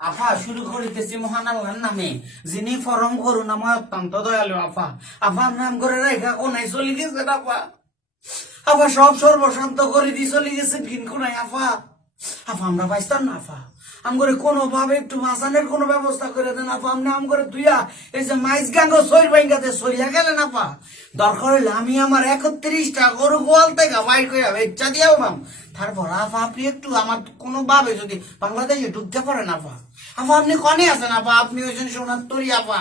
আফা শুরু করিতেছি মহান আল্লাহর নামে, যিনি ফরম করুণাময় অত্যন্ত দয়ালু আফা আফার নাম করে রেখা কোনাই চলে গেছে আফা আফা সব সর্বশান্ত করে দিয়ে চলে গেছে কিন কোনাই আফা আফা, আমরা পাইতাম না আফা আম করে কোনো ভাবে একটু মাসানের কোনো ব্যবস্থা করে দেন আফা আমনে আম করে তুইয়া এই যে মাইজ গাঙ্গ সৈর বাইঙ্গাতে সইয়া গেলেন আফা দরকার হইলে আমি আমার একত্রিশটা গরু গোয়াল থেকে বাইর করে ইচ্ছা দিয়াও মাম তারপর আফা আপনি একটু আমার কোনো ভাবে যদি বাংলাদেশে ঢুকতে পারেন আফা আফা আপনি কনে আছেন আফা আপনি হয়েছেন সোনার তরি আফা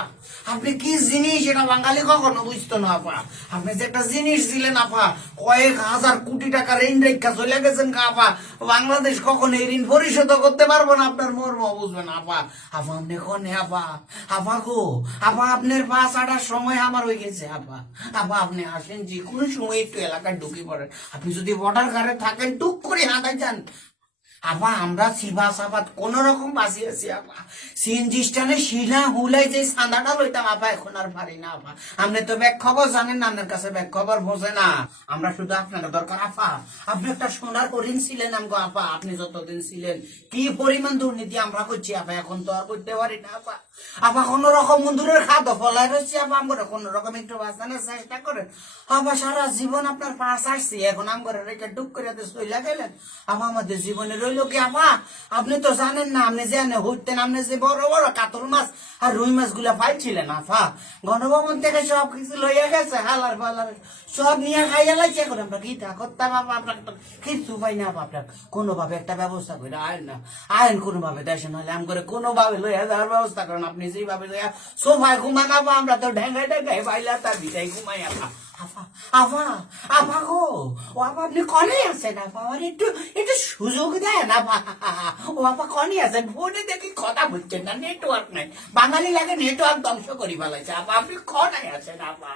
আপনি কি জিনিস এটা বাঙালি কখনো বুঝতো না আপা? আপনি যে একটা জিনিস দিলেন আপা, কয়েক হাজার কোটি টাকা ঋণ রেখা চলে গেছেন আপা। বাংলাদেশ কখন এই ঋণ পরিশোধ করতে পারব না আপনার মর্ম বুঝবেন, আপা আপা, আপনি কনে আপা? আপা গো, আপা, আপনার পাঁচ আটার সময় আমার হয়ে গেছে, আপা। আপা, আপনি আসেন, যে কোনো সময় একটু এলাকায় ঢুকে পড়েন। আপনি যদি বর্ডার ঘাটে থাকেন, টুক করে হাঁটাই যান। আপা আমরা সিভা সাবাদ কোন রকম বাঁচি আছি আপা সিএনজি স্টানে শিলা হুলাই যে সান্দাটা লইতাম আপা এখন আর পারি না আপা আপনি তো ব্যাগ খবর জানেন না, আপনার কাছে ব্যাক খবর বোঝে না। আমরা শুধু আপনার দরকার আপা আপনি একটা সোনার করিন ছিলেন আমগো আপা আপনি যতদিন ছিলেন, কি পরিমাণ দুর্নীতি আমরা করছি আপা এখন তো আর করতে পারি না আপা কোন রকম মন্দিরের খাদ্য রয়েছে আপা আমরা রকম একটু বাঁচানোর চেষ্টা করেন। আপা সারা জীবন আপনার পাশ আসছি, এখন আমরা রেখে করে আপা আমাদের জীবনে রইল কি আপা আপনি তো জানেন না, আপনি জানেন হইতেন আপনি যে বড় বড় কাতল মাছ আর রুই মাছগুলা পাইছিলেন আপা গণভবন থেকে সব কিছু লইয়া গেছে, হালার ফালার। সব নিয়ে খাইয়া লাগছে এখন আমরা কি করতাম? কিছু পাই না আপা আপনার কোনোভাবে একটা ব্যবস্থা করে, আইন না। আইন কোনোভাবে দেশে নাহলে আম করে কোনোভাবে লইয়া যাওয়ার ব্যবস্থা করেন, আপনি সোফায় আমরা তো বাইলা তার ঘুমাই আপা। আফা আফা আফা গো, ও আপা আপনি কনে আছেন একটু একটু সুযোগ দেন আপা। ও আপা কনে আছেন? ফোনে দেখি কথা বুঝছেন না নেটওয়ার্ক নাই। বাঙালি লাগে নেটওয়ার্ক ধ্বংস করি ফেলাইছে। আপা, আপনি কনে আছেন আপা?